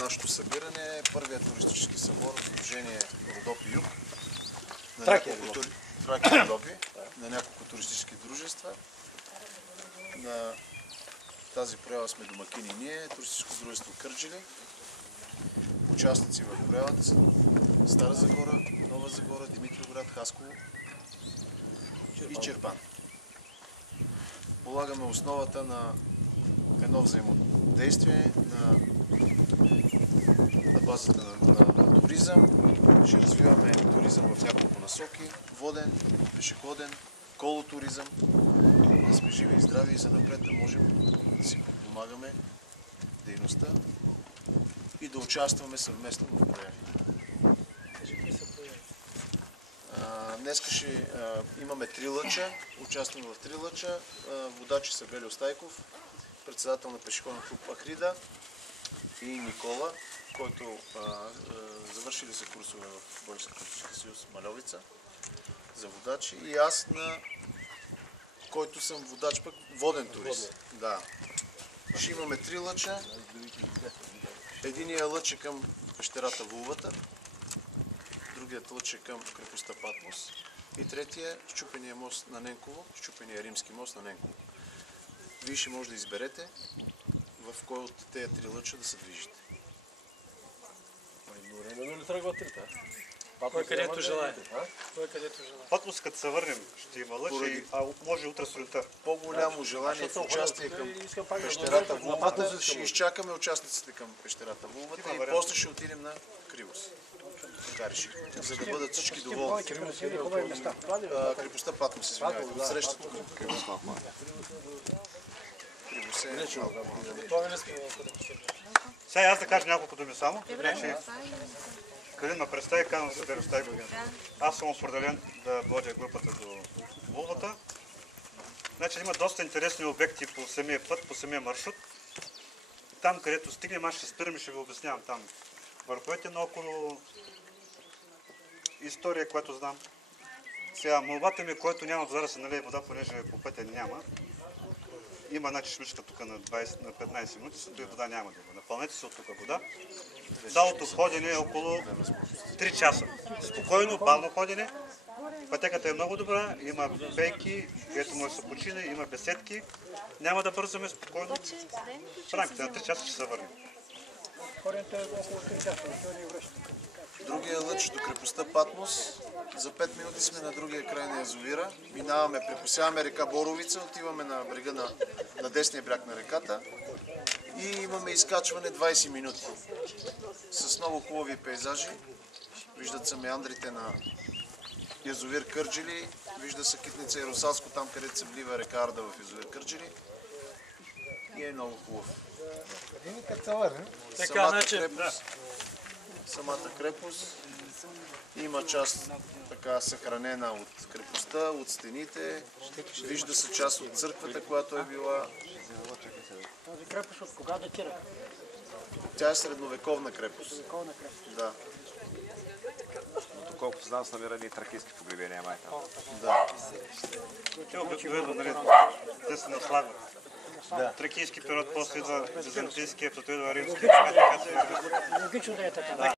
нашето събиране е първият туристически събор в Сдружение Родопи Юг. Тракия Родопи, на няколко туристически дружества. На тази проява сме домакини ние, туристическо дружество Кърджали. Участници в проявата са Стара Загора, Нова Загора, Димитровград, Хасково и Чирпан. Полагаме основата на едно взаимодействие на базата на туризъм. Ще развиваме туризъм в няколко насоки. Воден, пешеходен, колотуризъм. Да сме живи и здрави и занапред да можем да си подпомагаме дейността и да участваме съвместно в прояви. Днеска ще имаме 3 лъча, участваме в 3 лъча. Водачи са Белю Стайков, председател на пешеходен клуб Ахрида, и Никола, който завършили са курсове в Българския туристически съюз Малевица за водачи, и аз, който съм водач, пък воден турист. Да. Ще имаме 3 лъча. Единият лъч е към пещерата Вулвата, другият лъч е към крепостта Патмос и третия счупения мост на Ненково, счупения римски мост на Ненково. Вие ще може да изберете в кой от тези 3 лъча да се движите. Едновременно ли тръгват трите? Кой където желая. Патмос, като се върнем, ще има лъч, а може утре сутринта. По-голямо желание в участие към пещерата Вулвата. Ще изчакаме участниците към пещерата Вулвата и после ще отидем на Кривос. Така решихме, за да бъдат всички доволни. Крепостта Патмос, извинявайте, от срещата тук. Кривос е... Сега аз да кажа няколко думи само. Калин ме представи, казвам се Белю Стайков. Аз съм определен да водя групата до Вулвата. Значи има доста интересни обекти по самия път, по самия маршрут. Там, където стигнем, аз ще спирам и ще ви обяснявам там върховете наоколо, история, която знам. Сега, молбата ми, който няма вода да се налее вода, понеже по пътя няма. Има една чешмичка тук на 15 минути, и вода няма да има. Напълнете се от тук вода. Цялото ходене е около 3 часа. Спокойно, бавно ходене. Пътеката е много добра, има пейки, където може да се почине, има беседки. Няма да бързаме, спокойно. В рамките на 3 часа ще се върнем. Другия лъч до крепостта Патмос. За 5 минути сме на другия край на язовира. Минаваме, прекосяваме река Боровица, отиваме на брега на десния бряг на реката и имаме изкачване 20 минути с много хубави пейзажи. Виждат се меандрите на язовир Кърджали, вижда се Китница и Русалско, там където се влива река Арда в язовир Кърджали и е много хубав. Самата крепост има част така съхранена от крепостта, от стените. Вижда се част от църквата, която е била. Тази крепост от кога датира? Тя е средновековна крепост. Да. Доколкото знам, са намирани и тракийски погребения, май там. Да. Те обикновено, нали, те се наслагват. Тракийски период, после идва византийския, после идва римския. Логично да е така.